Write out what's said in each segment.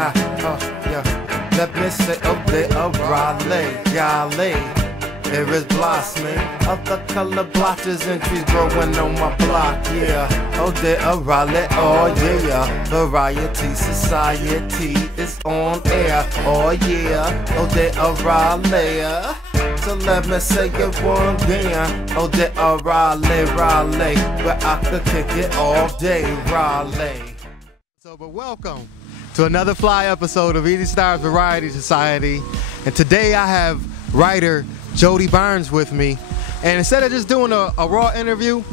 Yeah. Let me say, oh, they a Raleigh, golly. There is blossoming of the color blotches and trees growing on my block, yeah. Oh, they a Raleigh, oh yeah. Variety Society is on air, oh yeah. Oh, they a Raleigh. So let me say it one again. Oh, they a Raleigh, Raleigh. Where I could kick it all day, Raleigh. But welcome to another fly episode of Easy Stars Variety Society. And today I have writer Jodi Barnes with me. And instead of just doing a raw interview,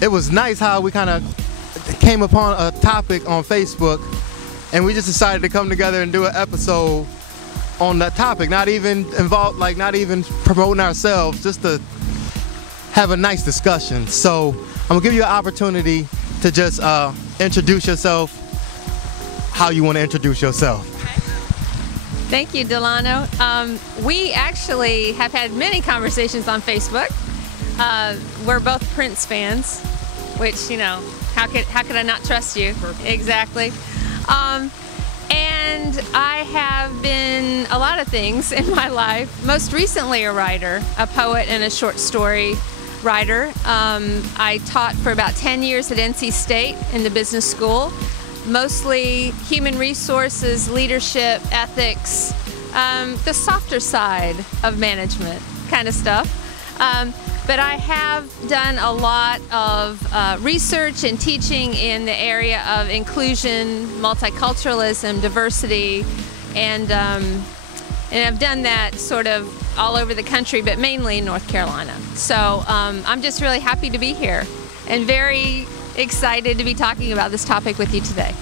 it was nice how we kind of came upon a topic on Facebook and we just decided to come together and do an episode on that topic. Not even involved, like not even promoting ourselves, just to have a nice discussion. So I'm gonna give you an opportunity to just introduce yourself, how you want to introduce yourself. Thank you, Delano. We actually have had many conversations on Facebook. We're both Prince fans, which, you know, how could I not trust you? Perfect. Exactly. And I have been a lot of things in my life. Most recently a writer, a poet and a short story writer. I taught for about 10 years at NC State in the business school. Mostly human resources, leadership, ethics, the softer side of management kind of stuff. But I have done a lot of research and teaching in the area of inclusion, multiculturalism, diversity, and I've done that sort of all over the country, but mainly in North Carolina. So I'm just really happy to be here and very excited to be talking about this topic with you today.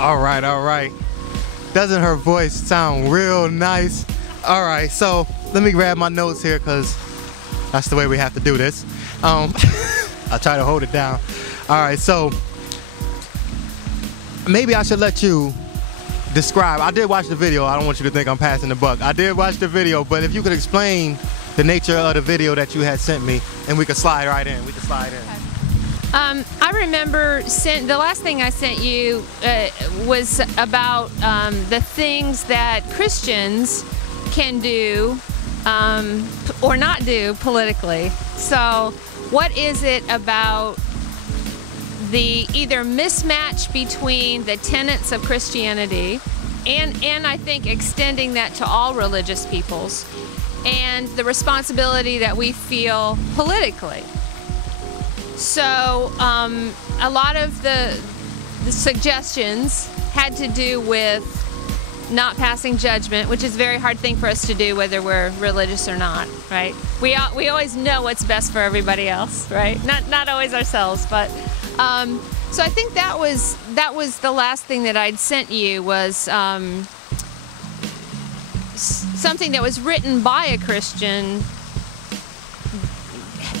All right, all right. Doesn't her voice sound real nice? All right, so let me grab my notes here because that's the way we have to do this. I'll try to hold it down. All right, so maybe I should let you describe. I did watch the video. I don't want you to think I'm passing the buck. I did watch the video, but if you could explain the nature of the video that you had sent me, and we could slide right in. We could slide in. I remember the last thing I sent you was about the things that Christians can do or not do politically. So what is it about the either mismatch between the tenets of Christianity and I think extending that to all religious peoples and the responsibility that we feel politically? So a lot of the suggestions had to do with not passing judgment, which is a very hard thing for us to do whether we're religious or not, right? We always know what's best for everybody else, right? Not always ourselves, but so I think that was the last thing that I'd sent you was something that was written by a Christian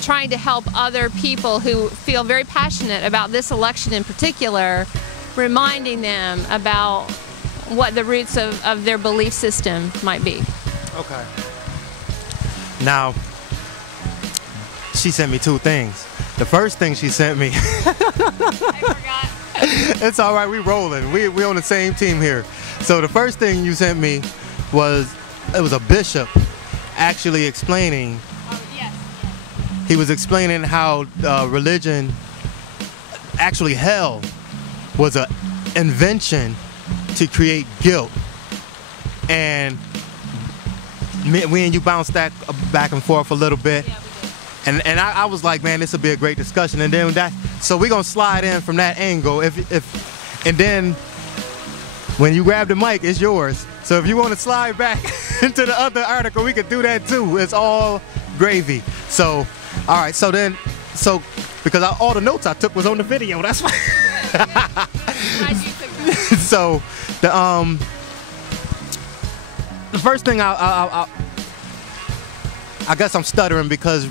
trying to help other people who feel very passionate about this election in particular, reminding them about what the roots of their belief system might be. Okay. Now, she sent me two things. The first thing she sent me... I forgot. It's all right, we rolling. We on the same team here. So the first thing you sent me was a bishop actually explaining. He was explaining how religion, actually hell, was an invention to create guilt. And we and you bounced that back and forth a little bit. Yeah, we did. And I was like, man, this would be a great discussion. And then so we're gonna slide in from that angle. And then when you grab the mic, it's yours. So if you want to slide back into the other article, we could do that too. It's all gravy. So. All right, so because all the notes I took was on the video, that's why. So the first thing I guess I'm stuttering because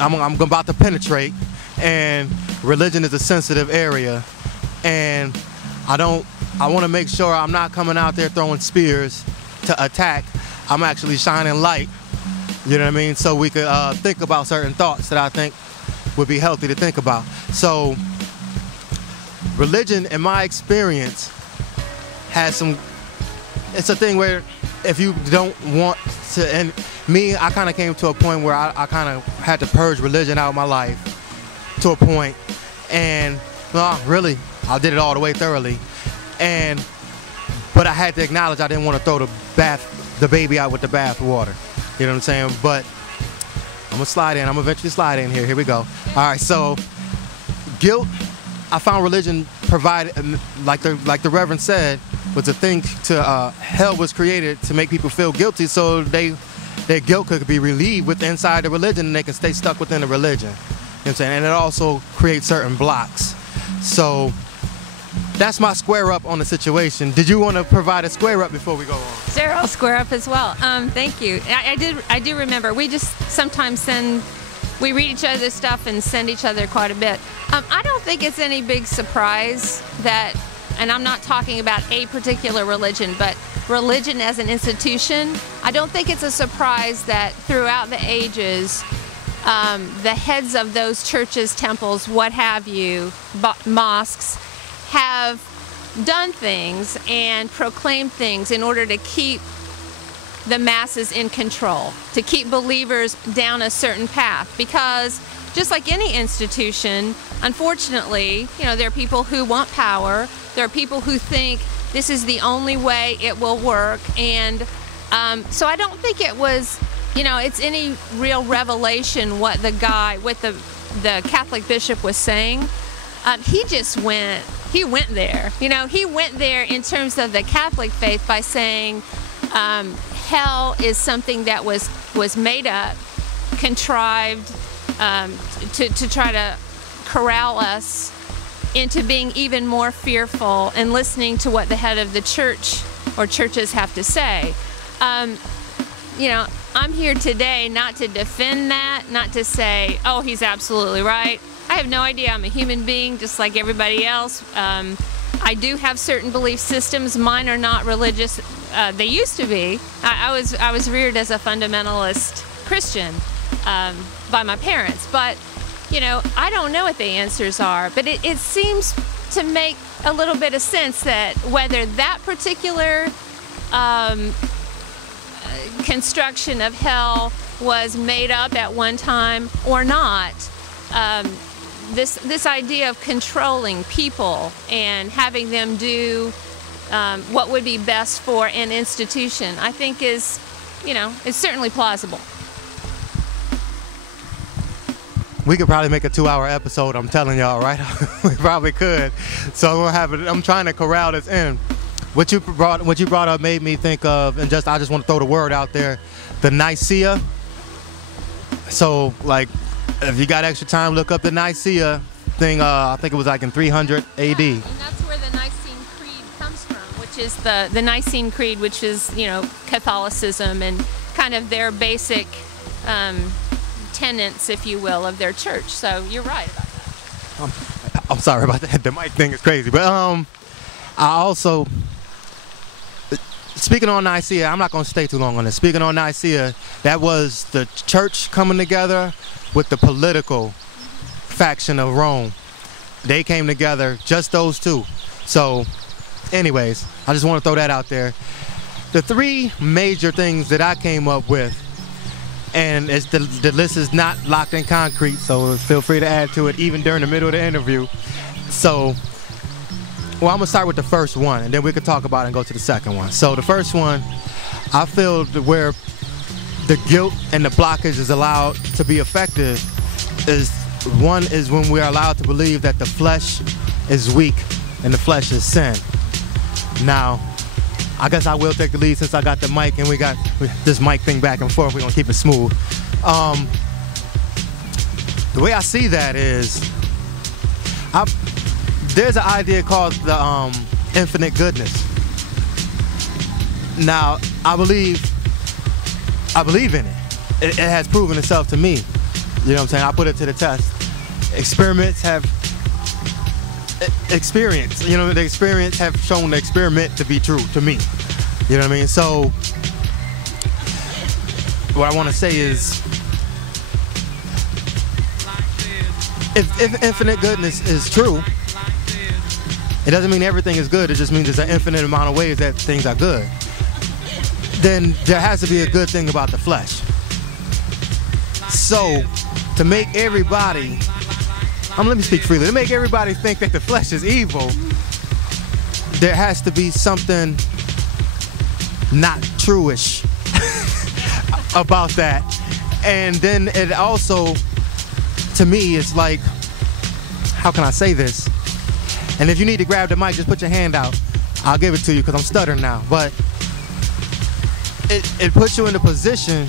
I'm about to penetrate, and religion is a sensitive area, and I want to make sure I'm not coming out there throwing spears to attack. I'm actually shining light. You know what I mean? So we could think about certain thoughts that I think would be healthy to think about. So religion, in my experience, has some. It's a thing where if you don't want to, and me, I kind of came to a point where I kind of had to purge religion out of my life to a point, and well, really, I did it all the way thoroughly, but I had to acknowledge I didn't want to throw the baby out with the bath water. You know what I'm saying? But I'm gonna slide in. I'm gonna eventually slide in here. Here we go. All right. So guilt. I found religion provided, like the Reverend said, was a thing to hell was created to make people feel guilty, so their guilt could be relieved with inside the religion, and they can stay stuck within the religion. You know what I'm saying? And it also creates certain blocks. So that's my square up on the situation. Did you want to provide a square up before we go on? Sarah, I'll square up as well. Thank you. I do remember. We just sometimes we read each other's stuff and send each other quite a bit. I don't think it's any big surprise that, and I'm not talking about a particular religion, but religion as an institution, I don't think it's a surprise that throughout the ages, the heads of those churches, temples, what have you, mosques, have done things and proclaimed things in order to keep the masses in control, to keep believers down a certain path. Because just like any institution, unfortunately, there are people who want power. There are people who think this is the only way it will work. And so I don't think it was, it's any real revelation what the Catholic bishop was saying. He went there. He went there in terms of the Catholic faith by saying hell is something that was made up, contrived to try to corral us into being even more fearful and listening to what the head of the church or churches have to say. I'm here today not to defend that, not to say, oh, he's absolutely right. I have no idea. I'm a human being just like everybody else. I do have certain belief systems. Mine are not religious. They used to be. I was reared as a fundamentalist Christian by my parents. But, I don't know what the answers are. But it seems to make a little bit of sense that whether that particular construction of hell was made up at one time or not, this idea of controlling people and having them do what would be best for an institution, I think is, it's certainly plausible. We could probably make a 2-hour episode, I'm telling y'all, right? We probably could. So I'm trying to corral this in. What you brought up made me think of, and I just want to throw the word out there, the Nicaea. So, if you got extra time, look up the Nicaea thing. I think it was in 300 AD. Yeah, and that's where the Nicene Creed comes from, which is the Nicene Creed, which is, Catholicism and kind of their basic tenets, if you will, of their church. So you're right about that. I'm sorry about that. The mic thing is crazy. But I also, speaking on Nicaea, I'm not going to stay too long on this. Speaking on Nicaea, that was the church coming together with the political faction of Rome. They came together, just those two. So, anyways, I just want to throw that out there. The 3 major things that I came up with, and the list is not locked in concrete, so feel free to add to it even during the middle of the interview. So, I'm going to start with the first one, and then we can talk about it and go to the second one. So the first one, I feel where the guilt and the blockage is allowed to be effective is when we are allowed to believe that the flesh is weak and the flesh is sin. Now, I guess I will take the lead since I got the mic and we got this mic thing back and forth. We're going to keep it smooth. The way I see that is, there's an idea called the infinite goodness. Now, I believe in it. It has proven itself to me. You know what I'm saying? I put it to the test. Experiments have the experience have shown the experiment to be true to me. You know what I mean? So what I want to say is, if infinite goodness is true, it doesn't mean everything is good. It just means there's an infinite amount of ways that things are good. Then there has to be a good thing about the flesh. So, to make everybody, let me speak freely, to make everybody think that the flesh is evil, there has to be something not true-ish about that. And then it also, to me, it's like, how can I say this? And if you need to grab the mic, just put your hand out. I'll give it to you because I'm stuttering now. But it puts you in a position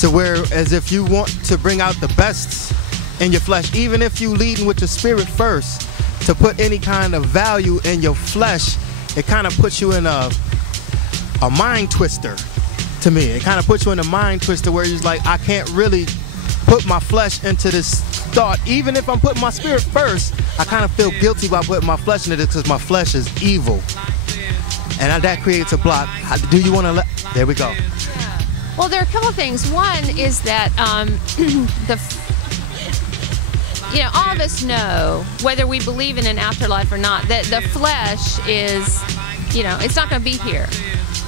to where, as if you want to bring out the best in your flesh, even if you leading with your spirit first, to put any kind of value in your flesh, it kind of puts you in a mind twister. To me, it kind of puts you in a mind twister where you're like, I can't really put my flesh into this thought. Even if I'm putting my spirit first, I kind of feel guilty about putting my flesh into this because my flesh is evil. And that creates a block. Do you want to there we go. Yeah. Well, there are a couple of things. One is that all of us know, whether we believe in an afterlife or not, that the flesh is, it's not going to be here.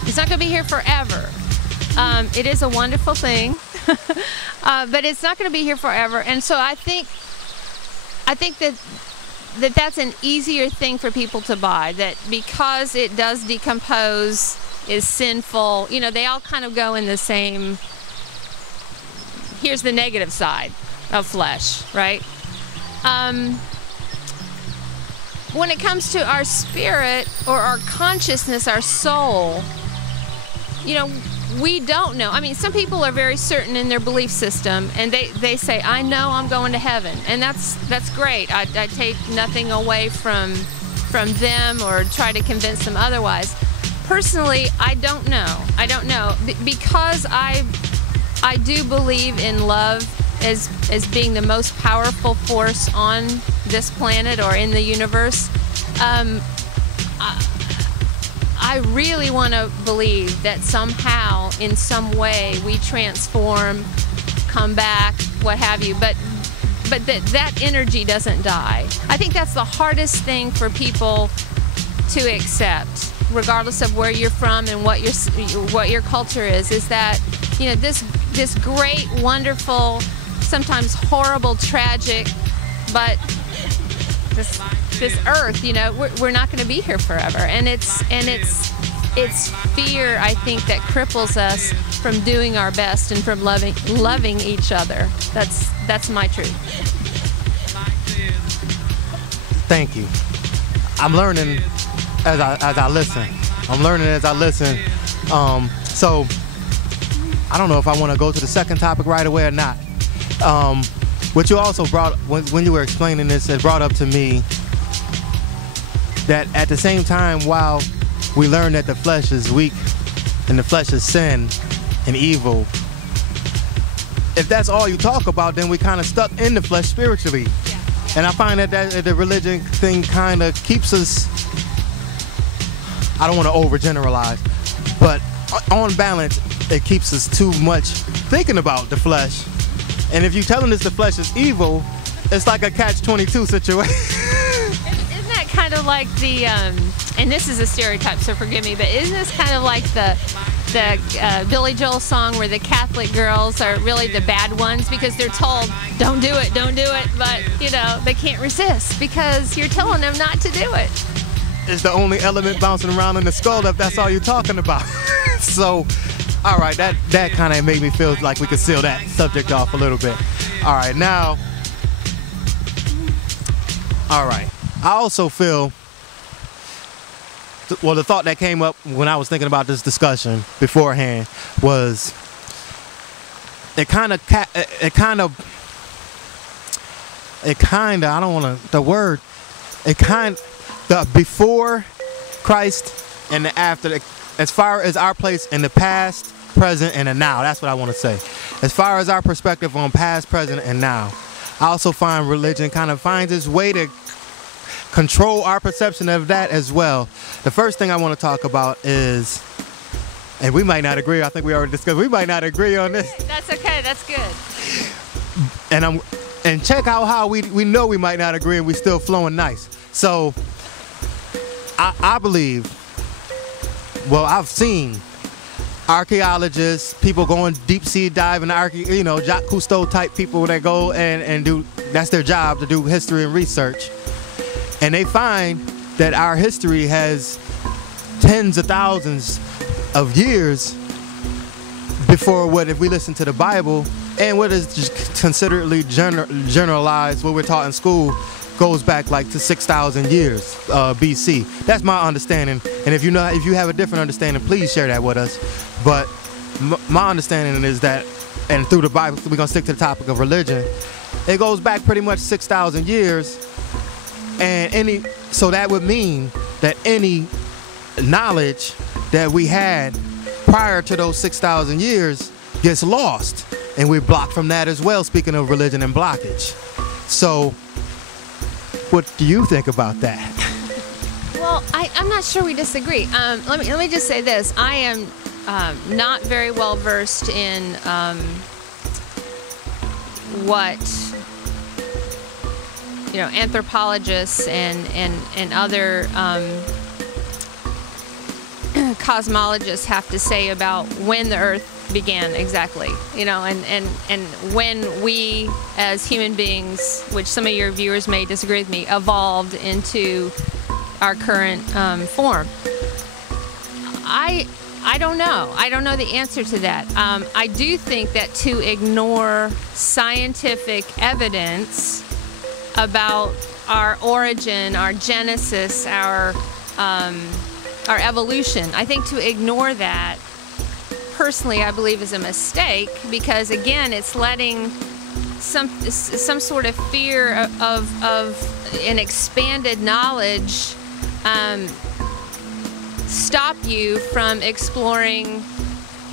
It's not going to be here forever. It is a wonderful thing, but it's not going to be here forever. And so I think that that's an easier thing for people to buy, that because it does decompose, is sinful. They all kind of go in the same, here's the negative side of flesh, right? When it comes to our spirit or our consciousness, our soul, we don't know. I mean, some people are very certain in their belief system, and they say, I know I'm going to heaven. And that's great. I take nothing away from them or try to convince them otherwise. Personally, I don't know. I don't know. Because I do believe in love as being the most powerful force on this planet or in the universe. I really want to believe that somehow, in some way, we transform, come back, what have you, but that energy doesn't die. I think that's the hardest thing for people to accept, regardless of where you're from and what your culture is that, this great, wonderful, sometimes horrible, tragic, but this earth, we're not going to be here forever, and it's fear, I think, that cripples us from doing our best and from loving each other. That's my truth. Thank you. I'm learning as I listen. So I don't know if I want to go to the second topic right away or not. What you also brought when you were explaining this, it brought up to me that at the same time, while we learn that the flesh is weak and the flesh is sin and evil, if that's all you talk about, then we kind of stuck in the flesh spiritually. Yeah. And I find that the religion thing kind of keeps us, I don't want to overgeneralize, but on balance, it keeps us too much thinking about the flesh. And if you're telling us the flesh is evil, it's like a catch-22 situation. Isn't that kind of like the, and this is a stereotype, so forgive me, but isn't this kind of like the Billy Joel song where the Catholic girls are really the bad ones because they're told, don't do it, but, they can't resist because you're telling them not to do it. It's the only element bouncing around in the skull if that's all you're talking about. So, all right, that kind of made me feel like we could seal that subject off a little bit. All right, now, all right. I also feel, well, the thought that came up when I was thinking about this discussion beforehand was I don't want to, the word, the before Christ and the after, as far as our place in the past, present, and the now. That's what I want to say. As far as our perspective on past, present, and now, I also find religion kind of finds its way to control our perception of that as well. The first thing I want to talk about is, and we might not agree, I think we already discussed, we might not agree on this. That's okay, that's good. And check out how we know we might not agree and we still flowing nice. So, I believe, well, I've seen archaeologists, people going deep sea diving, Jacques Cousteau type people that go and do, that's their job, to do history and research. And they find that our history has tens of thousands of years before what, if we listen to the Bible, and what is just considerably generalized, what we're taught in school, goes back like to 6,000 years BC. That's my understanding. And if you have a different understanding, please share that with us. But my understanding is that, and through the Bible, we're gonna stick to the topic of religion. It goes back pretty much 6,000 years, and so that would mean that any knowledge that we had prior to those 6,000 years gets lost, and we're blocked from that as well. Speaking of religion and blockage, so what do you think about that? Well, I'm not sure we disagree. Let me just say this: I am not very well versed in what anthropologists and other cosmologists have to say about when the Earth began exactly, and when we as human beings, which some of your viewers may disagree with me, evolved into our current form. I don't know. I don't know the answer to that. I do think that to ignore scientific evidence about our origin, our genesis, our evolution, I think to ignore that, personally, I believe is a mistake, because again, it's letting some sort of fear of an expanded knowledge stop you from exploring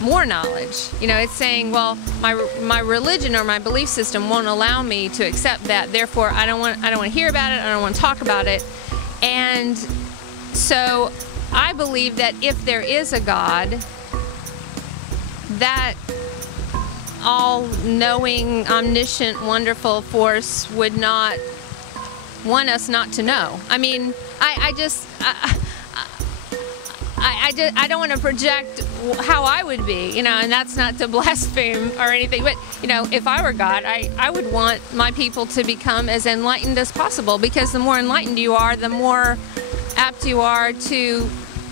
more knowledge. It's saying, well, my religion or my belief system won't allow me to accept that, therefore I don't want to hear about it, I don't want to talk about it. And so I believe that if there is a God, that all-knowing, omniscient, wonderful force would not want us not to know. I mean, I don't want to project how I would be, and that's not to blaspheme or anything, but, if I were God, I would want my people to become as enlightened as possible, because the more enlightened you are, the more apt you are to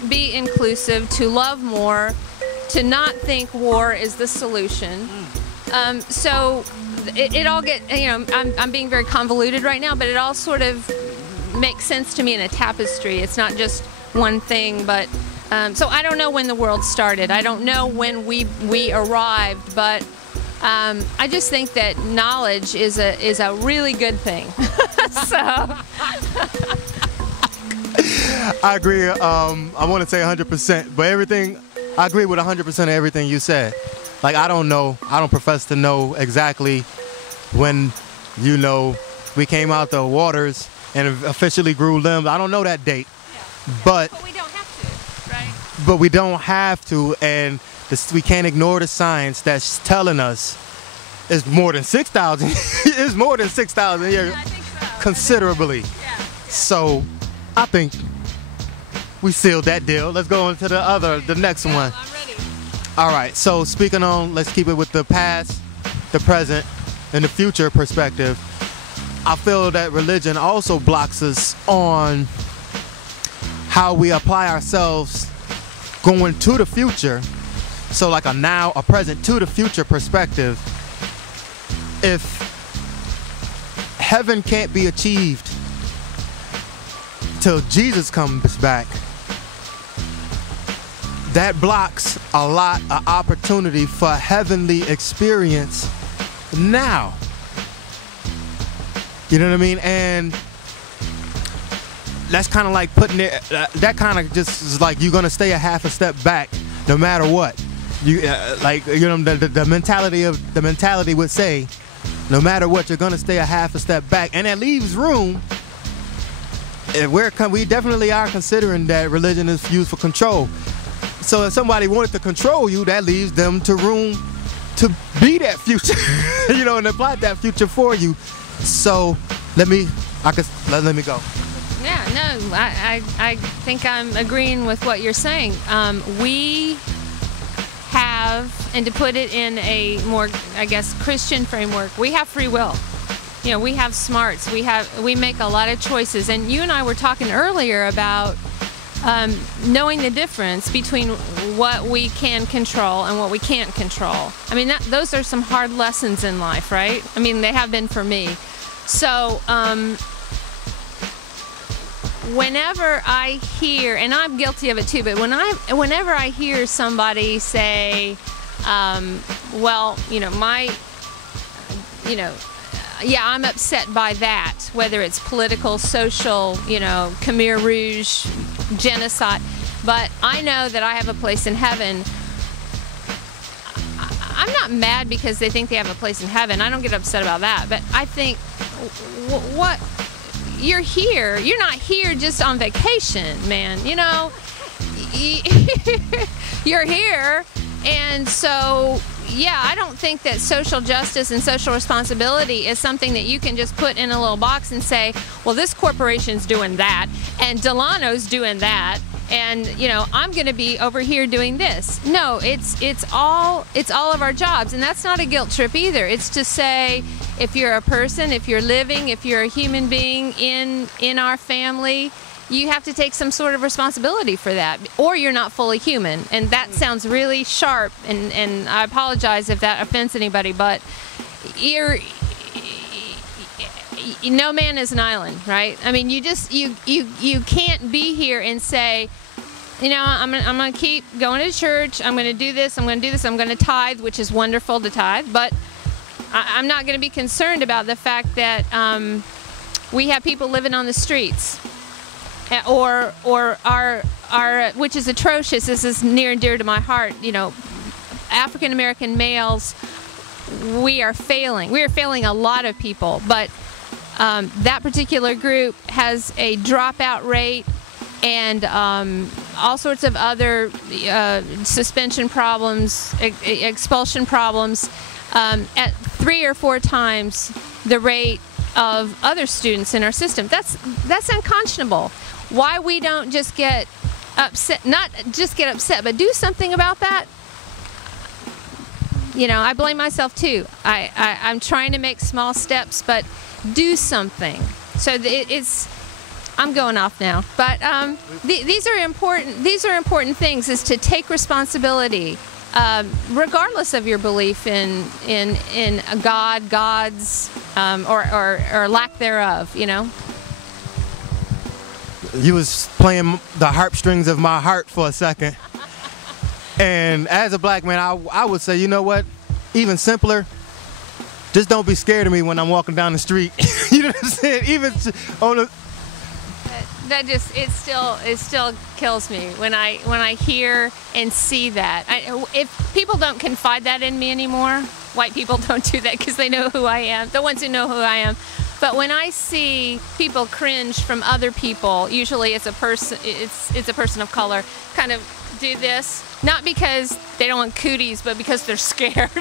be inclusive, to love more, to not think war is the solution. So it all I'm being very convoluted right now, but it all sort of makes sense to me in a tapestry. It's not just one thing, but so I don't know when the world started. I don't know when we arrived, but I just think that knowledge is a really good thing. So I agree. I want to say 100%, but I agree with 100% of everything you said. Like, I don't know. I don't profess to know exactly when, we came out the waters and officially grew limbs. I don't know that date. Yeah. But we don't have to, right? But we don't have to, and we can't ignore the science that's telling us it's more than 6,000. It's more than 6,000 years, yeah, I think so. considerably. Yeah. So I think we sealed that deal. Let's go on to the next one. I'm ready. All right, so speaking on, let's keep it with the past, the present, and the future perspective. I feel that religion also blocks us on how we apply ourselves going to the future. So like a present to the future perspective. If heaven can't be achieved till Jesus comes back, that blocks a lot of opportunity for heavenly experience now. You know what I mean? And that's kind of like putting it, that kind of just is like you're going to stay a half a step back no matter what. The mentality would say, no matter what, you're going to stay a half a step back. And that leaves room. We definitely are considering that religion is used for control. So if somebody wanted to control you, that leaves them to room to be that future, and apply that future for you. So let me go. Yeah, No, I think I'm agreeing with what you're saying. We have, and to put it in a more, I guess, Christian framework, we have free will. You know, we have smarts. We make a lot of choices. And you and I were talking earlier about knowing the difference between what we can control and what we can't control. I mean, those are some hard lessons in life, right? I mean, they have been for me. So whenever I hear, and I'm guilty of it too, but whenever I hear somebody say, well, yeah, I'm upset by that, whether it's political, social, Khmer Rouge, genocide, but I know that I have a place in heaven. I'm not mad because they think they have a place in heaven. I don't get upset about that, but I think, what? You're here. You're not here just on vacation, man. You're here. And so, yeah, I don't think that social justice and social responsibility is something that you can just put in a little box and say, well, this corporation's doing that, and Delano's doing that, and I'm going to be over here doing this. No, it's all of our jobs, and that's not a guilt trip either. It's to say, if you're a person, if you're living, if you're a human being in our family, you have to take some sort of responsibility for that, or you're not fully human. And that sounds really sharp, and I apologize if that offends anybody, but no man is an island, right? I mean, you can't be here and say, I'm going to keep going to church, I'm going to do this, I'm going to do this, I'm going to tithe, which is wonderful to tithe, but I'm not going to be concerned about the fact that we have people living on the streets, or our which is atrocious. This is near and dear to my heart. African American males, we are failing. We are failing a lot of people, but that particular group has a dropout rate and all sorts of other suspension problems, expulsion problems, at 3 or 4 times the rate of other students in our system. That's unconscionable. Why we don't just get upset, not just get upset, but do something about that? I blame myself too. I'm trying to make small steps, but do something. So I'm going off now, but these are important. These are important things: is to take responsibility, regardless of your belief in God, gods, or lack thereof. You was playing the heartstrings of my heart for a second. And as a black man, I would say, you know what? Even simpler, just don't be scared of me when I'm walking down the street. You know what I'm saying? Even on the... it still kills me when I hear and see that. If people don't confide that in me anymore, white people don't do that because they know who I am, the ones who know who I am. But when I see people cringe from other people, usually it's a person of color, kind of do this, not because they don't want cooties, but because they're scared.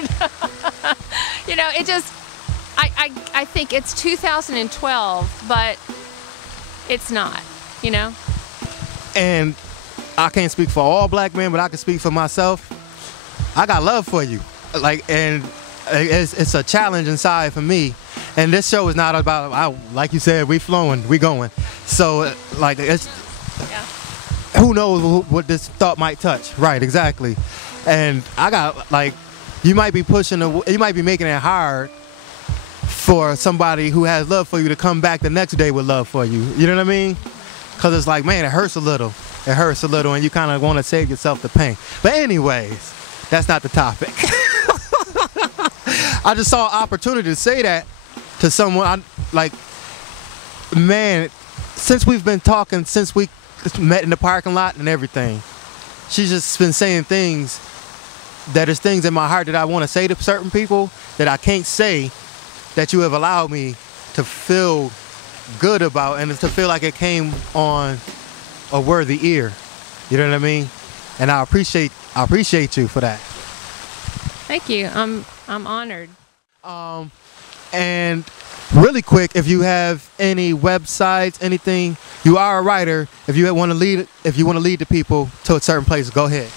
I think it's 2012, but it's not, And I can't speak for all black men, but I can speak for myself. I got love for you. And it's a challenge inside for me. And this show is not about, like you said, we flowing, we going. So, it's, yeah. Who knows what this thought might touch. Right, exactly. And I got, you might be you might be making it hard for somebody who has love for you to come back the next day with love for you. You know what I mean? Because it's man, it hurts a little. It hurts a little, and you kind of want to save yourself the pain. But anyways, that's not the topic. I just saw an opportunity to say that to someone. Man, since we've been talking, since we met in the parking lot and everything, she's just been saying things that is things in my heart that I want to say to certain people that I can't say, that you have allowed me to feel good about and to feel like it came on a worthy ear. You know what I mean? And I appreciate you for that. Thank you. I'm honored. And really quick, if you have any websites, anything, you are a writer. If you want to lead the people to a certain place, go ahead.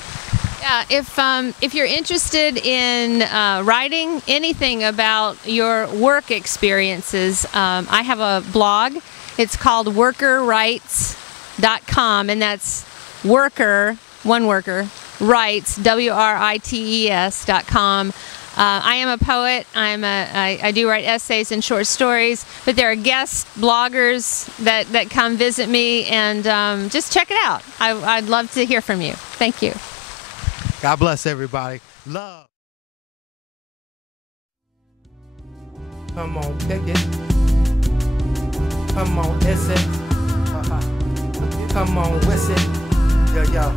Yeah, if you're interested in writing anything about your work experiences, I have a blog. It's called workerrights.com, and that's worker, one worker, rights, WRITES.com. I am a poet. I do write essays and short stories, but there are guest bloggers that come visit me, and just check it out. I'd love to hear from you. Thank you. God bless everybody. Love. Come on, pick it. Come on, is it? Come on, with it. Yo, yo.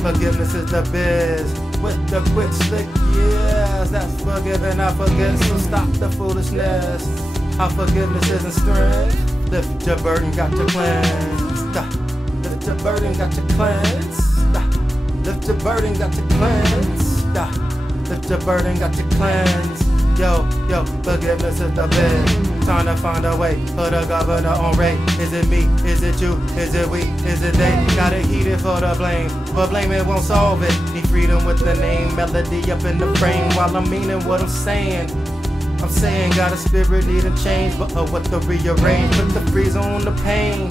Forgiveness is the biz. With the quick slick, yes, that's forgiving. I forget, so stop the foolishness. Our forgiveness isn't strength. Lift your burden, got your cleanse. Lift your burden, got your cleanse. Lift your burden, got your cleanse. Lift your burden, got your cleanse. Yo, yo, forgiveness is the biz. Trying to find a way, put a governor on rate. Is it me? Is it you? Is it we? Is it they? Got it heated for the blame, but blame it won't solve it. Need freedom with the name, melody up in the frame. While I'm meaning what I'm saying got a spirit needing change, but what to rearrange. Put the freeze on the pain.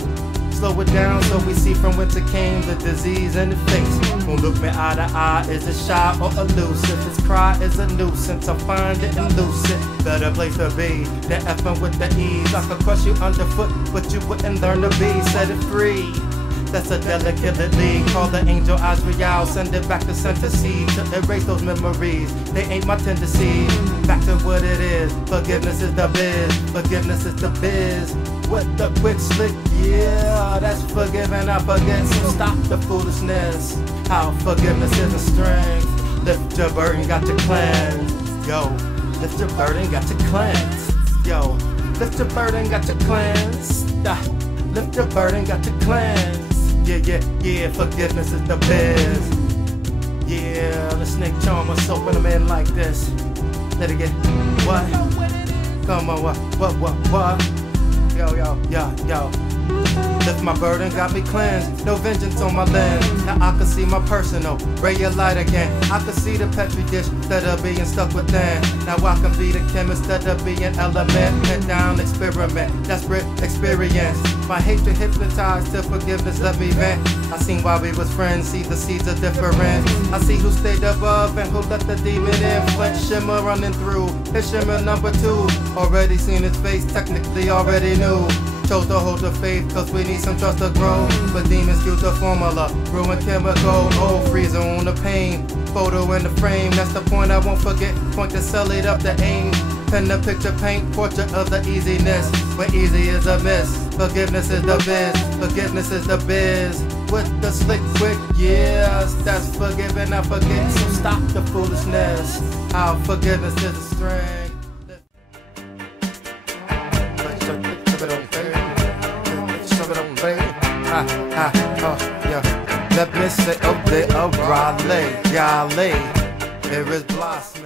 Slow it down so we see from whence it came, the disease in the face. Won't look me eye to eye, is it shy or elusive? Its cry is a nuisance, I'll find it and loose it. Better place to be, than effing with the ease. I could crush you underfoot, but you wouldn't learn to be. Set it free, that's a delicate lead. Call the angel Azrael, send it back to center seed to erase those memories. They ain't my tendencies. Back to what it is. Forgiveness is the biz. Forgiveness is the biz. With the quick slick, yeah, that's forgiving. I forget, so stop the foolishness. How forgiveness is a strength. Lift your burden, got your cleanse. Yo, lift your burden, got your cleanse. Yo, lift your burden, got your cleanse. Lift your burden, got your cleanse. Yeah, yeah, yeah, forgiveness is the biz. Yeah, the snake charmer soaping them in like this. Let it get, what? Come on, what? Yo, yo, yo, yo. Lift my burden, got me cleansed. No vengeance on my lens. Now I can see my personal. Ray your light again. I can see the petri dish that are being stuck within. Now I can be the chemist that are being element. Head down, experiment. Desperate experience. My hatred hypnotized to forgiveness, let me vent. I seen why we was friends, see the seeds of difference. I see who stayed above and who let the demon in. Flint shimmer running through. His shimmer number 2. Already seen his face, technically already knew. Chose to hold the faith, cause we need some trust to grow. But demons use the formula, brewing chemical, freezer on the pain. Photo in the frame, that's the point I won't forget. Point to sell it up the aim. Pen the picture, paint portrait of the easiness. When easy is a miss, forgiveness is the biz. Forgiveness is the biz. With the slick quick, yes, that's forgiving, I forget. So stop the foolishness. How forgiveness is a strength. Let me say, oh, they are Raleigh, Yale, here is Blossom.